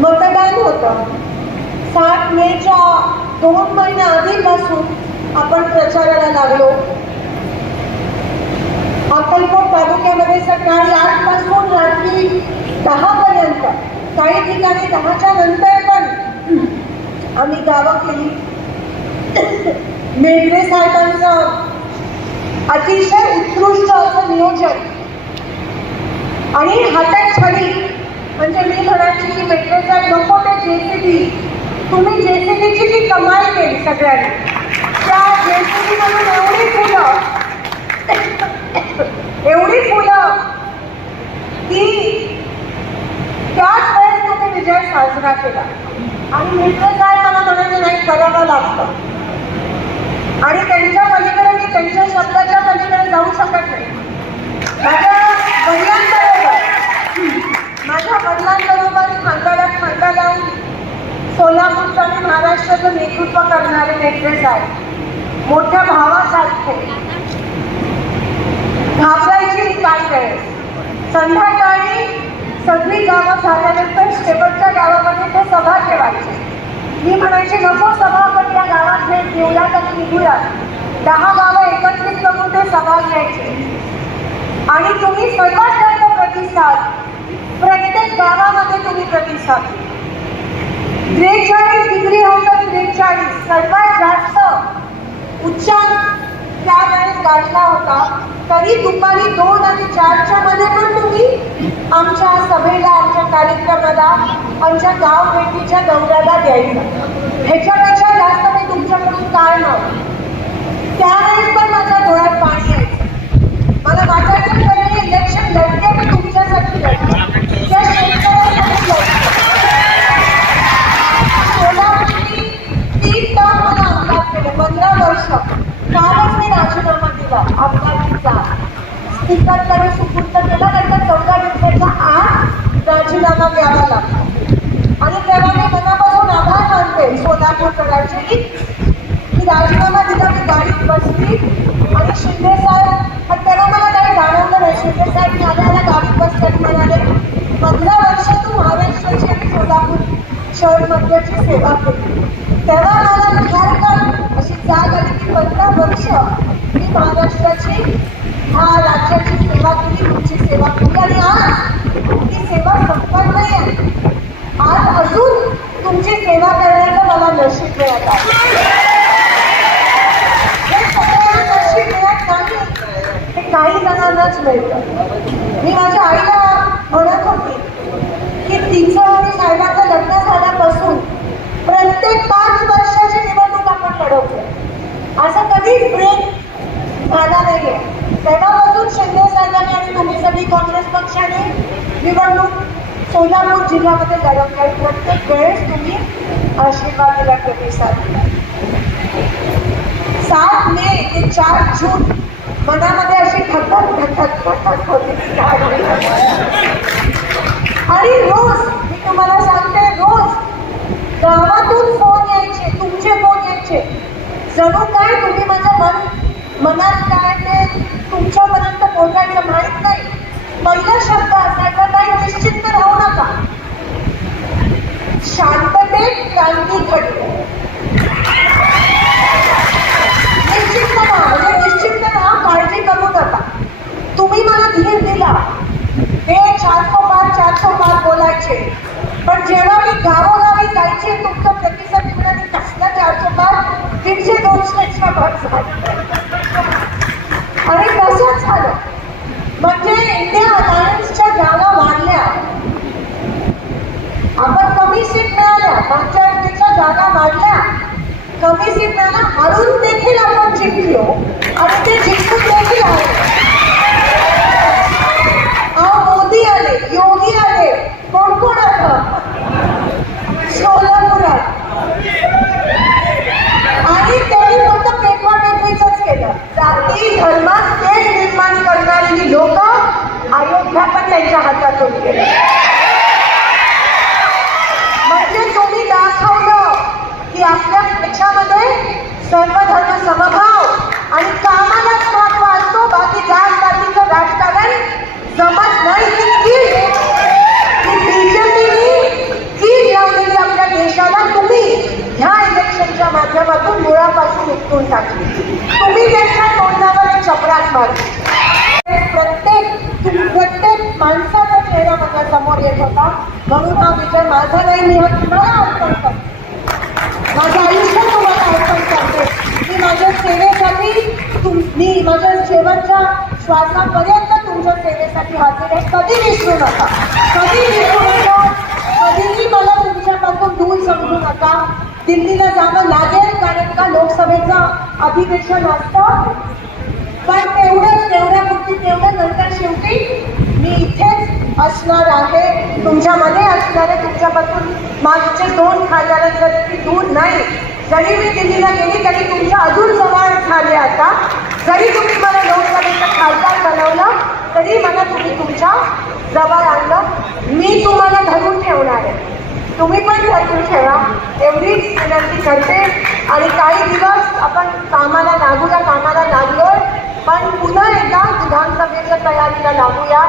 मतदान होतं. सात मेच्या दोन महिन्या आधीपासून आपण प्रचाराला लागलो. अक्कलकोट तालुक्यामध्ये सकाळी आठपासून रात्री दहा पर्यंत काही ठिकाणी दहाच्या नंतर पण आम्ही गावं केली. मेढरे साहेबांचं अतिशय उत्कृष्ट असं नियोजन. आणि हातात छडी मी मेट्रोचा नको त्या जेसीबी तुम्ही जेसीबीची जी कमाल केली सगळ्यांनी. त्या जेसीबी मधून एवढी फुलं एवढी फुलं की त्याच वेळेस तुम्ही विजय साजरा केला. आणि मेट्रो काय मला म्हणायचं नाही करावं लागतं. आणि त्यांच्या पलीकडे मी त्यांच्या शब्दाच्या पलीकडे जाऊ शकत नाही महाराष्ट्राचं करणारे नेते आहेत. मोठ्या भावासारखे. घाबरायची काय वेळ संध्याकाळी सगळी गावं झाल्यानंतर शेवटच्या गावामध्ये ते सभा ठेवायचे. मी म्हणायचे नको सभा आपण या गावात भेट घेऊयात आणि निघूयात दहा गावं एकत्रित करून ते सभा घ्यायचे. आणि तुम्ही सर्वात जास्त प्रतिसाद प्रत्येक गावामध्ये तुम्ही प्रतिसाद. त्रेचाळीस सर्वात जास्त उच्चांक त्यावेळेस गाठला होता. तरी दुपारी दोन आणि चारच्या मध्ये पण तुम्ही आमच्या सभेला आमच्या कार्यक्रमाला आमच्या गाव भेटीच्या दौऱ्याला द्यायचा ह्याच्यापेक्षा जास्त मी तुमच्याकडून काय नव्हतं त्यावेळेस पण माझ्या डोळ्यात पाणी स्पीकरकडे सुपूर्त केला नंतर चौदा डिसेंबरच्या आत राजीनामा द्यावा लागला आणि तेव्हा मी मनापासून आभार मानते सोलापूरकरांचे की मी राजीनामा दिला मी गाडीत बसली आणि शिंदे साहेब आणि तेव्हा मला काही जाणवलं नाही. शिंदे साहेब मी आल्याला गाडीत बसल्यात म्हणाले. पंधरा वर्ष तू महाराष्ट्राची आणि सोलापूर शहर मध्याची सेवा केली. तेव्हा मला विचार की पंधरा वर्ष मी महाराष्ट्राची हा राज्याची सेवा केली तुमची सेवा केली. आणि आज ती सेवा संपत नाही आहे. आज अजून तुमची सेवा करण्याचं मला नशीब मिळत आहे. नाही. काही जणांनाच मिळतं. मी माझ्या आईला म्हणत होती की तिचं आणि साहेबाचं लग्न झालं प्रत्येक पाच वर्षाची निवडणूक आपण लढवतो असं कधीच ब्रेक झाला नाहीये तेव्हापासून शिंदे साहेबांनी आणि तुम्ही सगळी काँग्रेस पक्षाने निवडणूक सोलापूर जिल्ह्यामध्ये लढवली आणि प्रत्येक वेळेस तुम्ही आशीर्वाद दिला प्रतिसाद. सात मे ते चार जून. मनामध्ये अशी ठकत ठकत ठकत होती. आणि रोज मी तुम्हाला सांगते रोज गावातून फोन यायचे तुमचे फोन यायचे. जणू काय तुम्ही माझ्या मन मनात काय ते तुमच्या दीडशे दोनशेच्या पार आणि तसंच झालं. म्हणजे इंडिया अलायन्सच्या जागा वाढल्या. आपण कमी सीट मिळाल्या म्हणजे तुम्ही दाखवलं की आपल्या पक्षामध्ये सर्व धर्म समभाव आणि कामालाच महत्त्व असतो बाकी जात जातीचं राजकारण जमत नाही ती बीजेपीने कीड लावलेली आपल्या देशाला तुम्ही ह्या इलेक्शनच्या माध्यमातून मुळापासून उपटून टाकली तुम्ही त्यांच्या तोंडावर एक चपराक मारली प्रत्येक प्रत्येक माणसाचा चेहरा माझ्यासमोर येत होता म्हणून हा विजय माझा नाही मी हा तुम्हाला अर्पण करते माझं आयुष्य तुम्हाला अर्पण करते मी माझ्या सेवेसाठी तुम मी माझ्या शेवटच्या श्वासापर्यंत तुमच्या सेवेसाठी हाजीर आहे कधी विसरू नका. कधी विसरू नका. कधीही मला तुमच्यापासून दूर समजू नका. दिल्लीला जावं लागेल कारण का लोकसभेचं अधिवेशन असतं. पण तेवढंच तेवढ्यापुरती तेवढं नंतर शेवटी मी इथेच असणार आहे. तुमच्यामध्ये असणारे तुमच्यापासून माझे दोन खासदार जरी दूर नाही जरी मी दिल्लीला गेली तरी तुमच्या अजून जवळ झाले आता. जरी तुम्ही मला लोकसभेचं खासदार बनवलं तरी मला तुम्ही तुमच्या जवळ आणलं. मी तुम्हाला धरून ठेवणार आहे. तुम्ही पण धरून ठेवा. एवढीच विनंती करते. आणि काही दिवस आपण कामाला लागूया कामाला लागलोय पण पुन्हा एकदा विधानसभेच्या तयारीला लागूया.